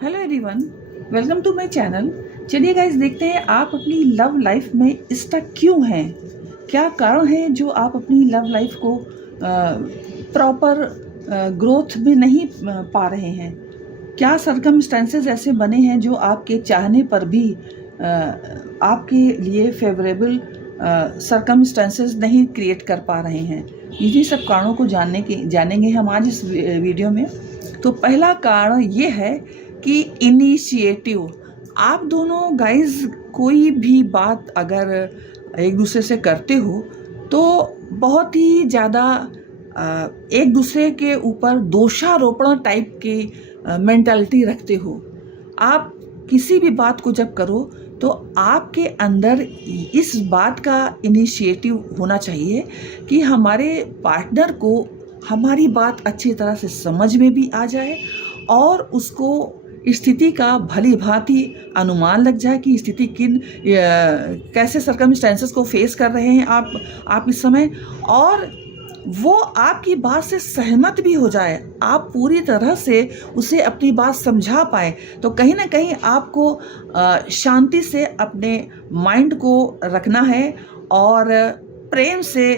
Hello everyone, welcome to my channel. चलिए guys, देखते हैं आप अपनी लव लाइफ में स्टक क्यों हैं। क्या कारण है जो आप अपनी लव लाइफ को प्रॉपर ग्रोथ में नहीं पा रहे हैं। क्या सरकमस्टेंसेस ऐसे बने हैं जो आपके चाहने पर भी आपके लिए फेवरेबल सरकमस्टेंसेस नहीं क्रिएट कर पा रहे हैं। इन्हीं सब कारणों को जानेंगे हम आज इस वीडियो में। तो पहला कारण ये है कि इनिशिएटिव। आप दोनों गाइज कोई भी बात अगर एक दूसरे से करते हो तो बहुत ही ज़्यादा एक दूसरे के ऊपर दोषारोपण टाइप की मेंटालिटी रखते हो। आप किसी भी बात को जब करो तो आपके अंदर इस बात का इनिशिएटिव होना चाहिए कि हमारे पार्टनर को हमारी बात अच्छी तरह से समझ में भी आ जाए और उसको स्थिति का भली भांति अनुमान लग जाए कि स्थिति कैसे सरकमस्टेंसेस को फेस कर रहे हैं आप इस समय, और वो आपकी बात से सहमत भी हो जाए, आप पूरी तरह से उसे अपनी बात समझा पाए। तो कहीं ना कहीं आपको शांति से अपने माइंड को रखना है और प्रेम से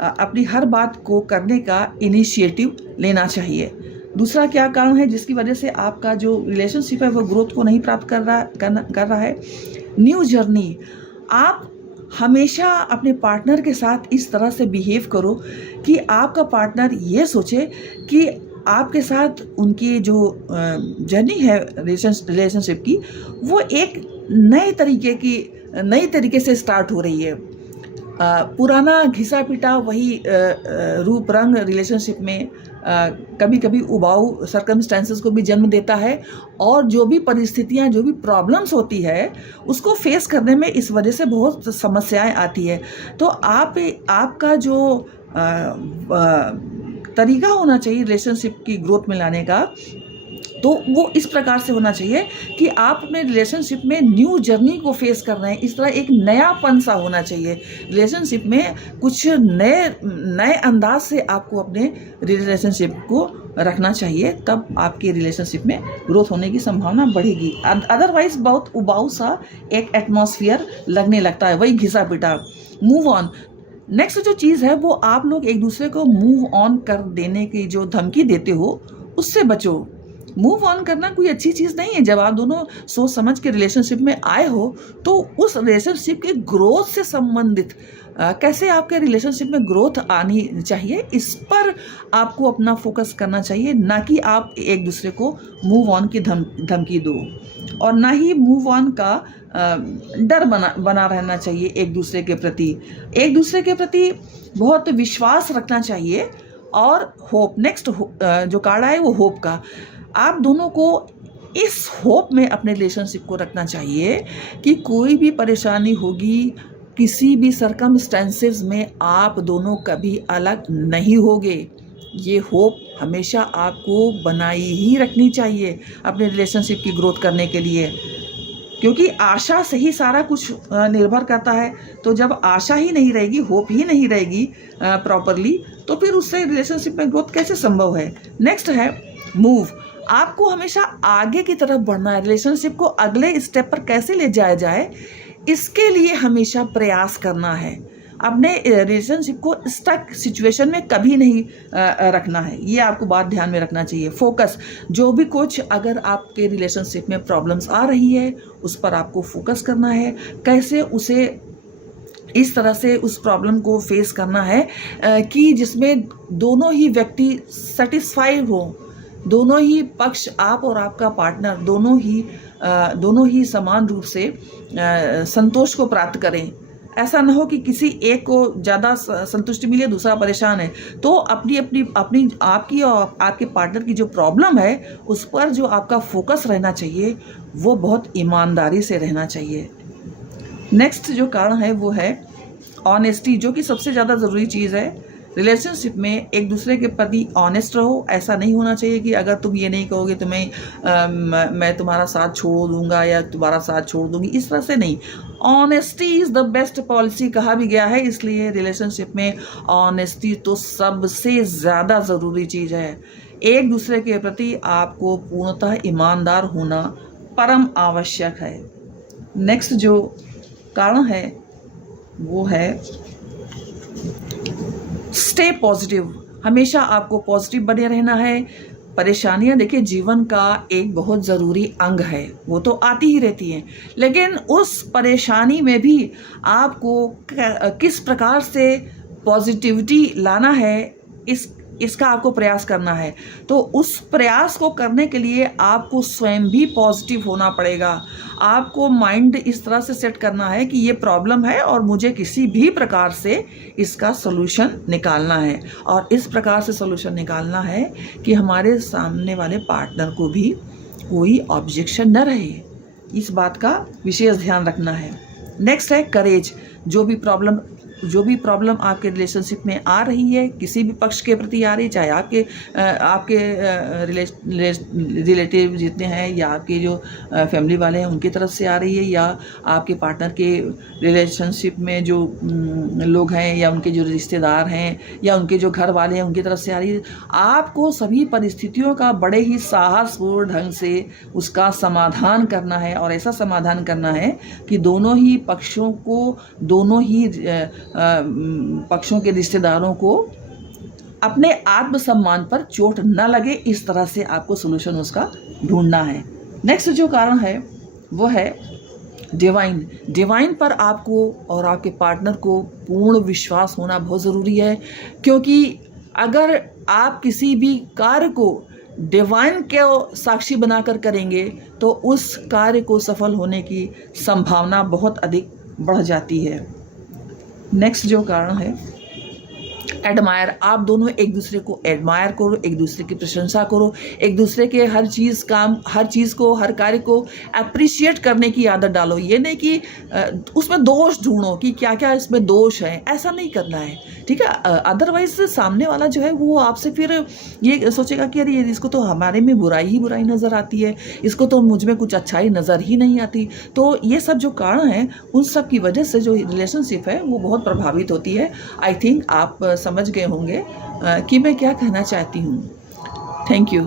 अपनी हर बात को करने का इनिशिएटिव लेना चाहिए। दूसरा क्या कारण है जिसकी वजह से आपका जो रिलेशनशिप है वो ग्रोथ को नहीं प्राप्त कर रहा है? New journey. आप हमेशा अपने पार्टनर के साथ इस तरह से बिहेव करो कि आपका पार्टनर ये सोचे कि आपके साथ उनकी जो जर्नी है रिलेशनशिप की, वो एक नई तरीके से स्टार्ट हो रही है। पुराना घिसा पिटा वही रूप रंग रिलेशनशिप में कभी कभी उबाऊ सरकमस्टेंसेस को भी जन्म देता है, और जो भी परिस्थितियां, जो भी प्रॉब्लम्स होती है उसको फेस करने में इस वजह से बहुत समस्याएं आती है। तो आपका जो तरीका होना चाहिए रिलेशनशिप की ग्रोथ में लाने का, तो वो इस प्रकार से होना चाहिए कि आप अपने रिलेशनशिप में न्यू जर्नी को फेस कर रहे हैं। इस तरह एक नयापन सा होना चाहिए रिलेशनशिप में, कुछ नए अंदाज से आपको अपने रिलेशनशिप को रखना चाहिए, तब आपके रिलेशनशिप में ग्रोथ होने की संभावना बढ़ेगी। अदरवाइज बहुत उबाऊ सा एक एटमॉस्फेयर लगने लगता है, वही घिसा पिटा। Move on. नेक्स्ट जो चीज़ है वो आप लोग एक दूसरे को मूव ऑन कर देने की जो धमकी देते हो उससे बचो। मूव ऑन करना कोई अच्छी चीज़ नहीं है। जब आप दोनों सोच समझ के रिलेशनशिप में आए हो तो उस रिलेशनशिप के ग्रोथ से संबंधित कैसे आपके रिलेशनशिप में ग्रोथ आनी चाहिए, इस पर आपको अपना फोकस करना चाहिए, ना कि आप एक दूसरे को मूव ऑन की धमकी दो, और ना ही मूव ऑन का डर बना रहना चाहिए। एक दूसरे के प्रति बहुत विश्वास रखना चाहिए। और होप, नेक्स्ट जो कार्ड आए वो होप का। आप दोनों को इस होप में अपने रिलेशनशिप को रखना चाहिए कि कोई भी परेशानी होगी, किसी भी सरकमस्टेंसेस में आप दोनों कभी अलग नहीं होगे। ये होप हमेशा आपको बनाई ही रखनी चाहिए अपने रिलेशनशिप की ग्रोथ करने के लिए, क्योंकि आशा से ही सारा कुछ निर्भर करता है। तो जब आशा ही नहीं रहेगी, होप ही नहीं रहेगी प्रॉपरली, तो फिर उससे रिलेशनशिप में ग्रोथ कैसे संभव है? नेक्स्ट है मूव। आपको हमेशा आगे की तरफ बढ़ना है। रिलेशनशिप को अगले स्टेप पर कैसे ले जाया जाए, इसके लिए हमेशा प्रयास करना है। अपने रिलेशनशिप को स्टक सिचुएशन में कभी नहीं रखना है। ये आपको बात ध्यान में रखना चाहिए। फोकस, जो भी कुछ अगर आपके रिलेशनशिप में प्रॉब्लम्स आ रही है उस पर आपको फोकस करना है। कैसे उसे इस तरह से उस प्रॉब्लम को फेस करना है कि जिसमें दोनों ही व्यक्ति सेटिस्फाइड हो, दोनों ही पक्ष, आप और आपका पार्टनर दोनों ही समान रूप से संतोष को प्राप्त करें। ऐसा ना हो कि किसी एक को ज़्यादा संतुष्टि मिले, दूसरा परेशान है। तो आपकी और आपके पार्टनर की जो प्रॉब्लम है उस पर जो आपका फोकस रहना चाहिए वो बहुत ईमानदारी से रहना चाहिए। नेक्स्ट जो कारण है वो है ऑनेस्टी, जो कि सबसे ज़्यादा ज़रूरी चीज़ है। रिलेशनशिप में एक दूसरे के प्रति ऑनेस्ट रहो। ऐसा नहीं होना चाहिए कि अगर तुम ये नहीं कहोगे तो मैं तुम्हारा साथ छोड़ दूंगा या तुम्हारा साथ छोड़ दूंगी, इस तरह से नहीं। Honesty is the best policy कहा भी गया है, इसलिए रिलेशनशिप में ऑनेस्टी तो सबसे ज़्यादा ज़रूरी चीज़ है। एक दूसरे के प्रति आपको पूर्णतः ईमानदार होना परम आवश्यक है। नेक्स्ट जो कारण है वो है स्टे पॉजिटिव। हमेशा आपको पॉजिटिव बने रहना है। परेशानियां देखिए जीवन का एक बहुत ज़रूरी अंग है, वो तो आती ही रहती हैं, लेकिन उस परेशानी में भी आपको किस प्रकार से पॉजिटिविटी लाना है इसका आपको प्रयास करना है। तो उस प्रयास को करने के लिए आपको स्वयं भी पॉजिटिव होना पड़ेगा। आपको माइंड इस तरह से सेट करना है कि ये प्रॉब्लम है और मुझे किसी भी प्रकार से इसका सलूशन निकालना है, और इस प्रकार से सलूशन निकालना है कि हमारे सामने वाले पार्टनर को भी कोई ऑब्जेक्शन न रहे। इस बात का विशेष ध्यान रखना है। नेक्स्ट है करेज। जो भी प्रॉब्लम आपके रिलेशनशिप में आ रही है, किसी भी पक्ष के प्रति आ रही है, चाहे आपके रिलेटिव जितने हैं या आपके जो फैमिली वाले हैं उनकी तरफ से आ रही है, या आपके पार्टनर के रिलेशनशिप में जो लोग हैं या उनके जो रिश्तेदार हैं या उनके जो घर वाले हैं उनकी तरफ से आ रही है, आपको सभी परिस्थितियों का बड़े ही साहसपूर्ण ढंग से उसका समाधान करना है। और ऐसा समाधान करना है कि दोनों ही पक्षों के रिश्तेदारों को अपने आत्मसम्मान पर चोट न लगे, इस तरह से आपको सलूशन उसका ढूंढना है। नेक्स्ट जो कारण है वो है डिवाइन पर आपको और आपके पार्टनर को पूर्ण विश्वास होना बहुत ज़रूरी है, क्योंकि अगर आप किसी भी कार्य को डिवाइन को साक्षी बनाकर करेंगे तो उस कार्य को सफल होने की संभावना बहुत अधिक बढ़ जाती है। नेक्स्ट जो कारण है एडमायर। आप दोनों एक दूसरे को एडमायर करो, एक दूसरे की प्रशंसा करो, एक दूसरे के हर चीज़ को, हर कार्य को अप्रिशिएट करने की आदत डालो। ये नहीं कि उसमें दोष ढूंढो कि क्या क्या इसमें दोष है, ऐसा नहीं करना है, ठीक है। अदरवाइज सामने वाला जो है वो आपसे फिर ये सोचेगा कि अरे इसको तो हमारे में बुराई ही बुराई नज़र आती है, इसको तो मुझ में कुछ अच्छाई नज़र ही नहीं आती। तो ये सब जो कारण हैं उन सब की वजह से जो रिलेशनशिप है वो बहुत प्रभावित होती है। आई थिंक आप समझ गए होंगे कि मैं क्या कहना चाहती हूँ। Thank you.